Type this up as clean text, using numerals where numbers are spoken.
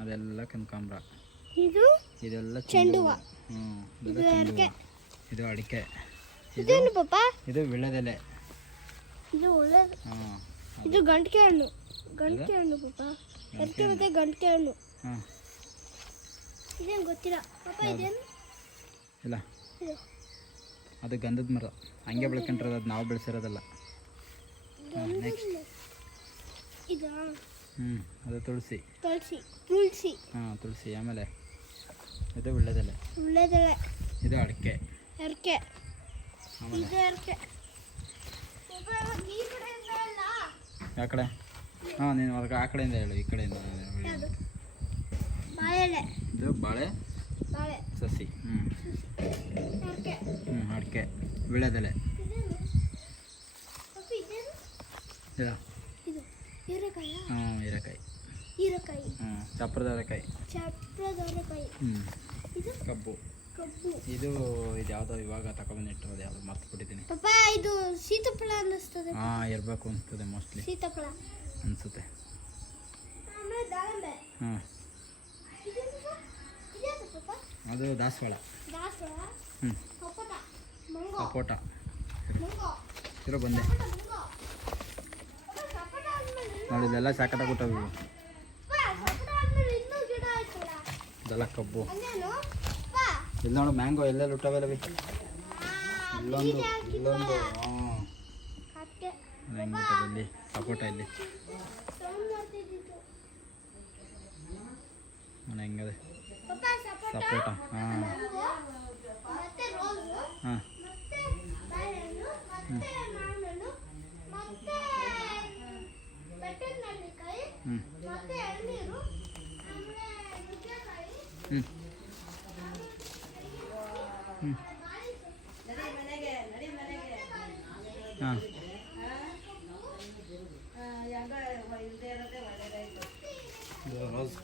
ಅದೆಲ್ಲ ಕನಕಾಂಬರ. ಇದು ಇದೆಲ್ಲ ಚೆಂಡು ಹೂವು. ಇದೆಲ್ಲ ಚೆಂಡು ಹೂವು. ಇದು ಅಡಿಕೆ. ಇದೇನು ಪಾಪ? ಇದು ವಿಳ್ಯದೆಲೆ. ಇದು ಒಳ್ಳೆದು. ಇದು ಗಂಟಿಗೆ ಹಣ್ಣು. ಗಂಟಿಗೆ ಹಣ್ಣು ಪಾಪ. ಅಡಿಕೆ ಮತ್ತೆ ಗಂಟಿಗೆ ಹಣ್ಣು. ಇದೇನು ಗೊತ್ತಿಲ್ಲ ಪಾಪ. ಇದೇನು ಇಲ್ಲ, ಅದು ಗಂಧದ ಮರ. ಹಂಗೆ ಬೆಳ್ಕೊಂಡ್ರೆ ಅದು ನಾವು ಬೆಳೆಸಿರೋದಲ್ಲ. ನೆಕ್ಸ್ಟ್ ಇದು ಅದು ತುಳಸಿ. ತುಳಸಿ. ತುಳಸಿ. ತುಳಸಿ. ಆಮೇಲೆ ಇದು ವಿಳ್ಯದೆಲೆ. ವಿಳ್ಯದೆಲೆ. ಇದು ಅಡಿಕೆ. ಅಡಿಕೆ. ಆಮೇಲೆ ಇದು ಅಡಿಕೆ. ಈ ಕಡೆಯಿಂದ ಅಲ್ಲ. ಯಾವ ಕಡೆ? ನೀನು ಆ ಕಡೆಯಿಂದ ಹೇಳು. ಈ ಕಡೆಯಿಂದ. ಬಾಳೆಲೆ. ಇದು ಬಾಳೆ ಬಾಳೆ ಸಸಿ. ಅಡಿಕೆ. ಅಡಿಕೆ. ವಿಳ್ಯದೆಲೆ. ಇದು ಹೀರೆಕಾಯಿ. ಹೀರೆಕಾಯಿ. ಹೀರೆಕಾಯಿ. ಚಪ್ರದ ಹೀರೆಕಾಯಿ. ಚಪ್ರದ ಹೀರೆಕಾಯಿ. ಇದು ಕಬ್ಬು. ಕಬ್ಬು. ಇದು ಯಾವುದೋ ಇವಾಗ ತಗೊಂಡ್ಬಂದಿಟ್ಟಿರೋದು, ಯಾವುದು ಮರ್ತುಬಿಟ್ಟಿದ್ದೀನಿ. ಪಾಪ ಇದು ಸೀತಾಫಲ ಅನ್ನಿಸ್ತದೆ. ಇರಬೇಕು ಅನಿಸ್ತದೆ ಮೋಸ್ಟ್ಲಿ. ಸೀತಾಫಲ ಅನಿಸುತ್ತೆ. ಆಮೇಲೆ ದಾಳಿಂಬೆ. ಅದು ದಾಸವಾಳ. ದಾಸವಾಳ. ಸಪೋಟ. ಮಂಗೋ. ಸಪೋಟ. ಮಂಗೋ. ಇರೋ ಬಂದೆ ನೋಡಿ. ಇದೆಲ್ಲ ಸಾಕಟಾಗ್ಬಿಟ್ಟವು. ಇದೆಲ್ಲ ಕಬ್ಬು. ಇಲ್ಲಿ ನೋಡು ಮ್ಯಾಂಗೋ ಎಲ್ಲೆಲ್ಲಿ ಹುಟ್ಟವೆಲ್ಲವಿ. ಇಲ್ಲೊಂದು ಇಲ್ಲೊಂದು ಹೆಂಗ್ಬಿಟ್ಟದೆ ಇಲ್ಲಿ ಸಪೋಟ. ಇಲ್ಲಿ ಹೆಂಗದೆ ಸಪೋಟ. ರೋಸ್.